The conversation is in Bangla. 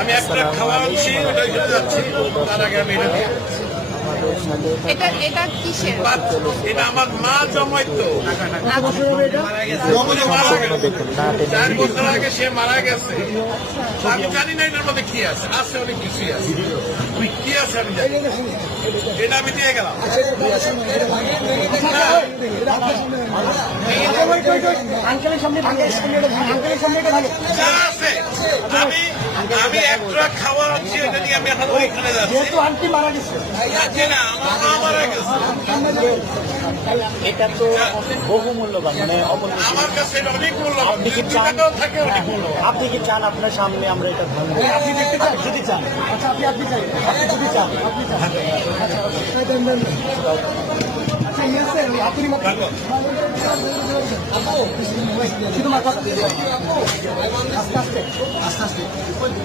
আমি একটা খাওয়াচ্ছি, ওটা চলে যাচ্ছি, তার আগে আমি এটা কিসের? এটা আমার মা জমাইতো, দেখুন না 4 বছর আগে সে মারা গেছে। আমি জানি না এটার মধ্যে কি আছে, আছে অনেক কিছুই আছে, কি আছে আমি জানি না। এটা আমি দিয়ে গেলাম। যা আছে আমি একটা খাওয়া আছি, এটা নিয়ে আমি এখন ওইখানে যাচ্ছি। আন্টি মারা গেছে, না আমার মা মারা গেছে, এটা তো বহুমূল্যবান, মানে আমার কাছে এটা অনেক মূল্যবান। 2 টাকাও থাকে অনেক মূল্যবান। আপনি কি চান আপনার সামনে আমরা এটা ভাঙবো? আপনি দেখতে চান? যদি চান, আচ্ছা আপনি চাই, আপনি যদি চান, আপনি চান, শুধু মাথা আস্তে আস্তে আস্তে আস্তে